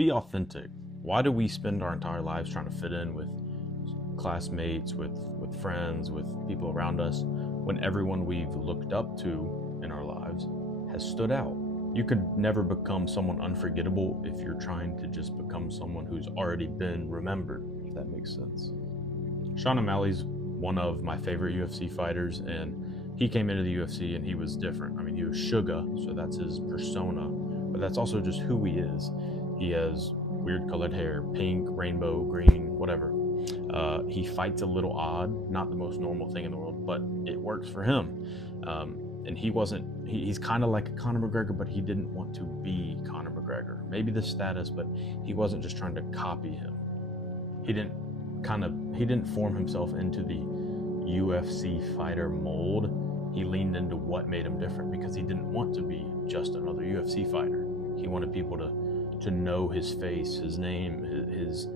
Be authentic. Why do we spend our entire lives trying to fit in with classmates, with friends, with people around us, when everyone we've looked up to in our lives has stood out? You could never become someone unforgettable if you're trying to just become someone who's already been remembered, if that makes sense. Sean O'Malley's one of my favorite UFC fighters, and he came into the UFC and he was different. I mean, he was Suga, so that's his persona, but that's also just who he is. He has weird colored hair, pink, rainbow, green, whatever. He fights a little odd, not the most normal thing in the world, but it works for him. And he's kind of like Conor McGregor, but he didn't want to be Conor McGregor. Maybe the status, but he wasn't just trying to copy him. He didn't form himself into the UFC fighter mold. He leaned into what made him different, because he didn't want to be just another UFC fighter. He wanted people to know his face, his name, his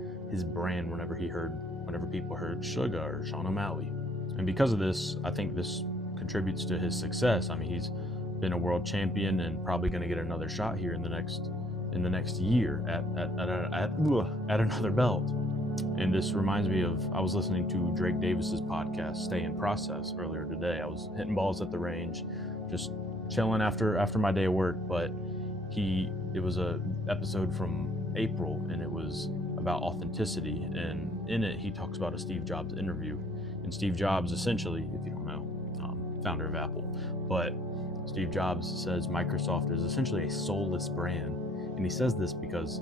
brand whenever people heard Suga or Sean O'Malley. And because of this, I think this contributes to his success. I mean, he's been a world champion and probably going to get another shot here in the next year at another belt. And this reminds me of, I was listening to Drake Davis's podcast, Stay in Process, earlier today. I was hitting balls at the range, just chilling after my day of work, but it was a episode from April, and it was about authenticity, and in it he talks about a Steve Jobs interview. And Steve Jobs, essentially, if you don't know, founder of Apple, but Steve Jobs says Microsoft is essentially a soulless brand. And he says this because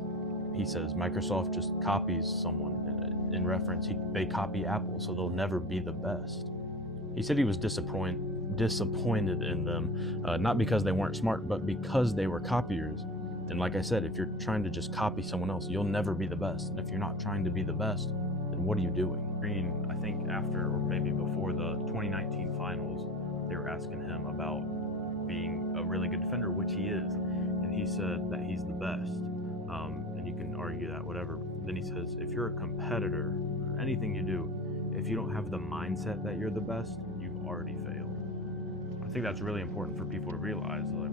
he says Microsoft just copies someone. In reference, they copy Apple, so they'll never be the best. He said he was disappointed in them, not because they weren't smart, but because they were copiers. And like I said, if you're trying to just copy someone else, you'll never be the best. And if you're not trying to be the best, then what are you doing? Green, I think after or maybe before the 2019 finals, they were asking him about being a really good defender, which he is. And he said that he's the best. And you can argue that, whatever. Then he says, if you're a competitor, or anything you do, if you don't have the mindset that you're the best, you've already failed. I think that's really important for people to realize. Like,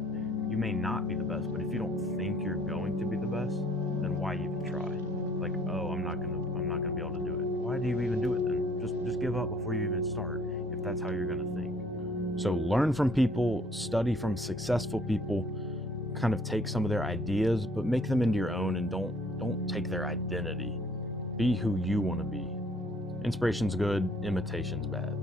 you may not be the best, but if you don't think you're going to be the best, then why even try? Like, oh, I'm not gonna be able to do it. Why do you even do it then? Just give up before you even start, if that's how you're gonna think. So learn from people, study from successful people, kind of take some of their ideas, but make them into your own, and don't take their identity. Be who you want to be. Inspiration's good, imitation's bad.